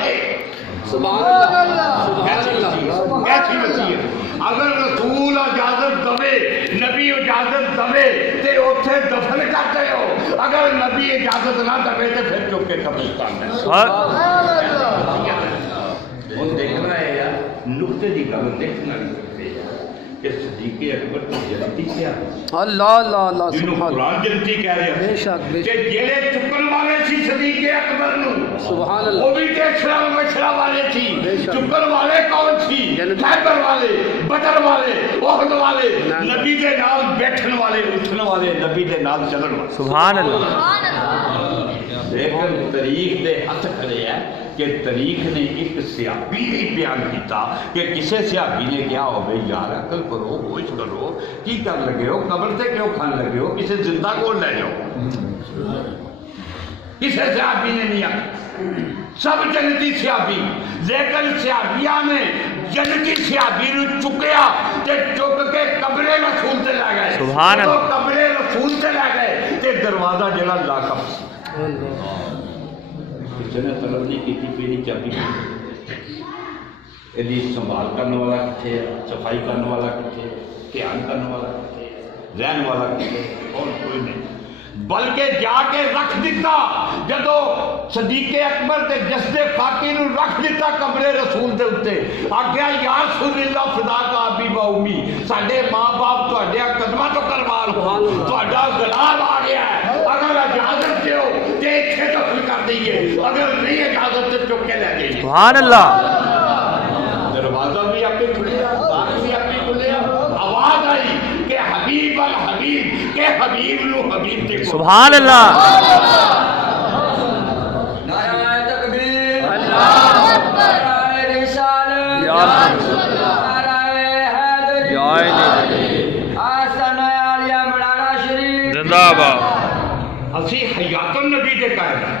دے۔ سبحان اللہ، کیسی وصیت؟ اگر رسول اجازت دے، نبی اجازت دے تے اوتھے دفن کرتے ہو، اگر نبی اجازت نہ دے تے پھر چک کے قبرستان میں۔ ہن دیکھنا ہے یار، نقطے دی گل دیکھنا ہے کہ صدیق اکبر تو جنتی کیا اللہ اللہ اللہ، جنہوں سبحان قرآن جنتی کہہ رہے ہیں بے شک بے کہ شک، جیڑے چکن والے سی صدیق اکبر نو، سبحان اللہ، وہ بھی تے شرم مشرا والے تھی۔ بے شک۔ چکن والے کون تھی؟ جنتی۔ خیبر والے، بدر والے، احد والے، نہ۔ نبی دے نال بیٹھن والے، اٹھن والے، نبی دے نال چلن والے۔ سبحان اللہ۔ لیکن تاریخ دے ہاتھ کھڑے ہے کہ تاریخ نے ایک صحابی بھی بیان کیتا کہ کسے صحابی نے کیا ہو بھئی یار عقل کرو، ہوش کرو، کی کر لگے ہو، قبر تے کیوں کھان لگے ہو، کسے زندہ کو لے جاؤ۔ کسے صحابی نے نہیں آیا، سب جنتی صحابی، لیکن صحابیہ نے جنتی صحابی نو چکیا تے چک کے قبر رسول تے لے گئے۔ سبحان اللہ۔ جدوں قبر رسول تے لے گئے تے دروازہ جڑا لاکب سی، کسی نے طلب نہیں کی تھی پیری چابی یہ سنبھال کرنے والا کتنے ہے، صفائی کرنے والا کتنے ہے، دھیان کرنے والا کتنے ہے، رہن والا کتنے ہے، اور کوئی نہیں، بلکہ جا کے رکھ دیتا جدو صدیق اکبر تے جسد فاقی نو رکھ دیتا قبر رسول دے اتے آگیا یا رسول اللہ فدا کا ابی و امی، ساڈے ماں باپ تہاڈے قدماں تو قربان ہو، تہاڈا غلام آ گیا ہے، اگر اجازت دیو تے ایتھے دفن کر دئیے، اگر نہیں اجازت تے چک کے لے جائیے۔ سبحان اللہ۔ دروازہ بھی آپ کے کھلیا، باغ بھی آپ کے کھلیا، آواز آئی کہ حبیب الحبیب، کہ حبیب نو حبیب دیکھو۔ سبحان اللہ۔ نعرہ تکبیر، اللہ نعرہ رسالت، یا نعرہ حیدری، یا علی آستانہ عالیہ مولانا شریف زندہ باد۔ اسی حیات النبی دے قائل ہیں،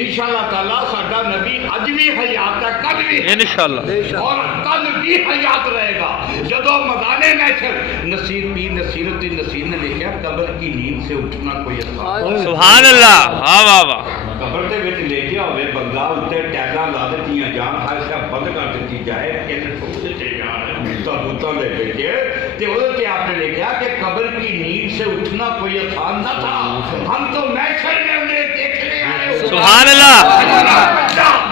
انشاءاللہ تعالیٰ ساڈا نبی اج بھی حیات ہے، کل بھی ہے انشاءاللہ۔ اور کل بھی حیات رہے گا۔ جدو میدان محشر نصیر پیر نصیر الدین نصیر نے لکھا قبر کی نیند سے اٹھنا کوئی آسان، سبحان اللہ۔ واہ واہ واہ۔ قبر دے وچ لیٹیا ہوئے بندہ اتنے ٹیگاں لا دتیاں جان، ہر شب بند کر دیتی جائے، ان ٹھوک دیتے جان تابوتاں لے کے تے وہ تے آپ نے لکھا کہ قبر کی نیند سے اٹھنا کوئی آسان نہ تھا، ہم تو محشر میں انہیں دیکھنے آئے۔ سبحان اللہ۔